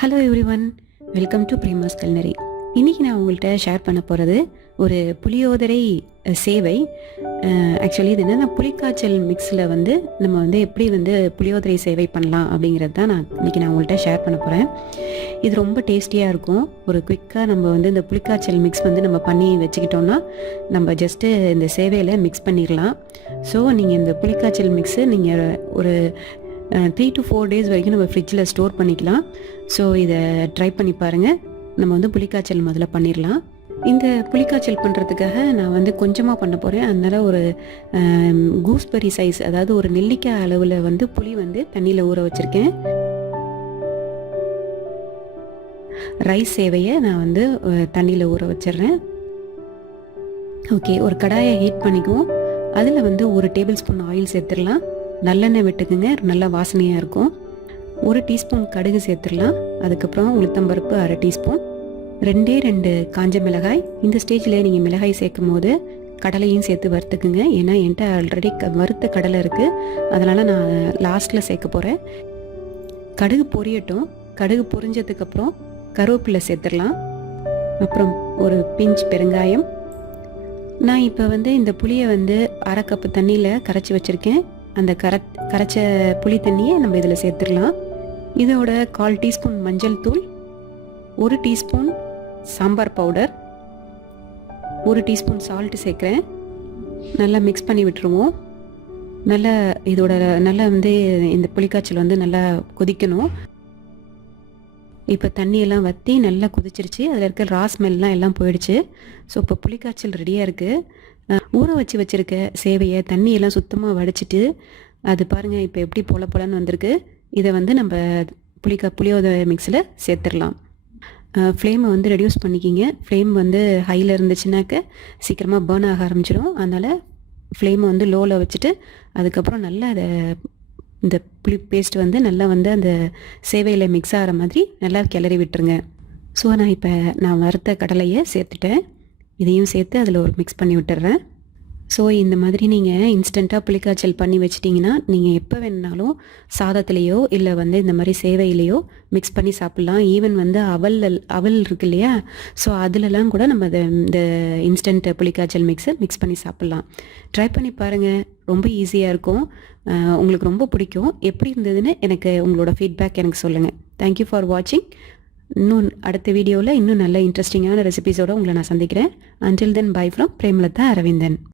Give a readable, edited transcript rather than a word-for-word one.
Hello everyone, welcome to Prema's Culinary. இன்றைக்கி நான் உங்கள்கிட்ட ஷேர் பண்ண போகிறது ஒரு புளியோதரை சேவை. ஆக்சுவலி இது என்னென்னா புளிக்காய்ச்சல் மிக்ஸில் நம்ம எப்படி புளியோதரை சேவை பண்ணலாம் அப்படிங்கிறது தான் இன்றைக்கி நான் உங்கள்கிட்ட ஷேர் பண்ண போகிறேன். இது ரொம்ப டேஸ்டியாக இருக்கும். ஒரு குயிக்காக நம்ம இந்த புளிக்காய்ச்சல் மிக்ஸ் நம்ம பண்ணி வச்சுக்கிட்டோன்னா நம்ம ஜஸ்ட்டு இந்த சேவையில் மிக்ஸ் பண்ணிடலாம். ஸோ நீங்கள் இந்த புளிக்காய்ச்சல் மிக்ஸு நீங்கள் ஒரு 3 to 4 days வரைக்கும் நம்ம ஃப்ரிட்ஜில் ஸ்டோர் பண்ணிக்கலாம். ஸோ இதை ட்ரை பண்ணி பாருங்கள். நம்ம புளிக்காய்ச்சல் முதல்ல பண்ணிடலாம். இந்த புளிக்காய்ச்சல் பண்ணுறதுக்காக நான் கொஞ்சமாக பண்ண போகிறேன். அதனால் ஒரு கூஸ்பெரி சைஸ், அதாவது ஒரு நெல்லிக்காய் அளவில் புளி தண்ணியில் ஊற வச்சுருக்கேன். ரைஸ் சேவையை நான் தண்ணியில் ஊற வச்சிடுறேன். ஓகே, ஒரு கடாயை ஹீட் பண்ணிக்குவோம். அதில் 1 டேபிள் ஸ்பூன் ஆயில் சேர்த்துடலாம். நல்லெண்ணெய் விட்டுக்குங்க, நல்லா வாசனையாக இருக்கும். 1 டீஸ்பூன் கடுகு சேர்த்துடலாம். அதுக்கப்புறம் உளுத்தம்பருப்பு 1/2 டீஸ்பூன், 2 காஞ்ச மிளகாய். இந்த ஸ்டேஜில் நீங்கள் மிளகாய் சேர்க்கும் போது கடலையும் சேர்த்து வறுத்துக்குங்க. ஏன்னா என்கிட்ட ஆல்ரெடி வறுத்த கடலை இருக்குது, அதனால் நான் லாஸ்ட்டில் சேர்க்க போகிறேன். கடுகு பொரியட்டும். கடுகு பொரிஞ்சதுக்கப்புறம் கருவேப்பிலை சேர்த்துடலாம். அப்புறம் ஒரு பிஞ்ச் பெருங்காயம். நான் இப்போ இந்த புளியை 1/2 கப்பு தண்ணியில் கரைச்சி வச்சுருக்கேன். அந்த கரைச்ச புளி தண்ணியை நம்ம இதில் சேர்த்துடலாம். இதோட 1/4 டீஸ்பூன் மஞ்சள் தூள், 1 teaspoon sambar powder, 1 teaspoon salt சேர்க்குறேன். நல்லா மிக்ஸ் பண்ணி விட்டுருவோம். நல்லா இதோட நல்லா இந்த புளிக்காய்ச்சல் நல்லா கொதிக்கணும். இப்போ தண்ணியெல்லாம் வற்றி நல்லா கொதிச்சிருச்சு. அதில் இருக்க ரா ஸ்மெல்லாம் எல்லாம் போயிடுச்சு. ஸோ இப்போ புளிக்காய்ச்சல் ரெடியாக இருக்குது. ஊற வச்சுருக்க சேவையை தண்ணியெல்லாம் சுத்தமாக வடிச்சிட்டு அது பாருங்கள் இப்போ எப்படி பொலன்னு வந்திருக்கு. இதை நம்ம புளியோதரை மிக்ஸில் சேர்த்துடலாம். ஃப்ளேமை ரெடியூஸ் பண்ணிக்கிங்க. ஃப்ளேம் ஹையில் இருந்துச்சுனாக்க சீக்கிரமாக பேர்ன் ஆக ஆரம்பிச்சிடும். அதனால் ஃப்ளேமை லோவில் வச்சுட்டு அதுக்கப்புறம் நல்லா அதை இந்த புளி பேஸ்ட் நல்லா அந்த சேவையில் மிக்ஸ் ஆகிற மாதிரி நல்லா கிளறி விட்டுருங்க. ஸோ நான் வறுத்த கடலையை சேர்த்துட்டேன். இதையும் சேர்த்து அதில் ஒரு மிக்ஸ் பண்ணி விட்டுறேன். ஸோ இந்த மாதிரி நீங்கள் இன்ஸ்டண்ட்டாக புளிக்காய்ச்சல் பண்ணி வச்சிட்டிங்கன்னா நீங்கள் எப்போ வேணுனாலும் சாதத்துலேயோ இல்லை இந்த மாதிரி சேவையிலையோ மிக்ஸ் பண்ணி சாப்பிட்லாம். ஈவன் அவல் இருக்கு இல்லையா, ஸோ அதிலலாம் கூட நம்ம இந்த இன்ஸ்டன்ட் புளிக்காய்ச்சல் மிக்ஸ் பண்ணி சாப்பிட்லாம். ட்ரை பண்ணி பாருங்கள், ரொம்ப ஈஸியாக இருக்கும். உங்களுக்கு ரொம்ப பிடிக்கும். எப்படி இருந்ததுன்னு எனக்கு உங்களோட ஃபீட்பேக் எனக்கு சொல்லுங்கள். தேங்க்யூ ஃபார் வாட்சிங். இன்னும் அடுத்த வீடியோவில் இன்னும் நல்ல இன்ட்ரெஸ்டிங்கான ரெசிபீஸோடு உங்களை நான் சந்திக்கிறேன். Until then, by from Premalatha Aravindan.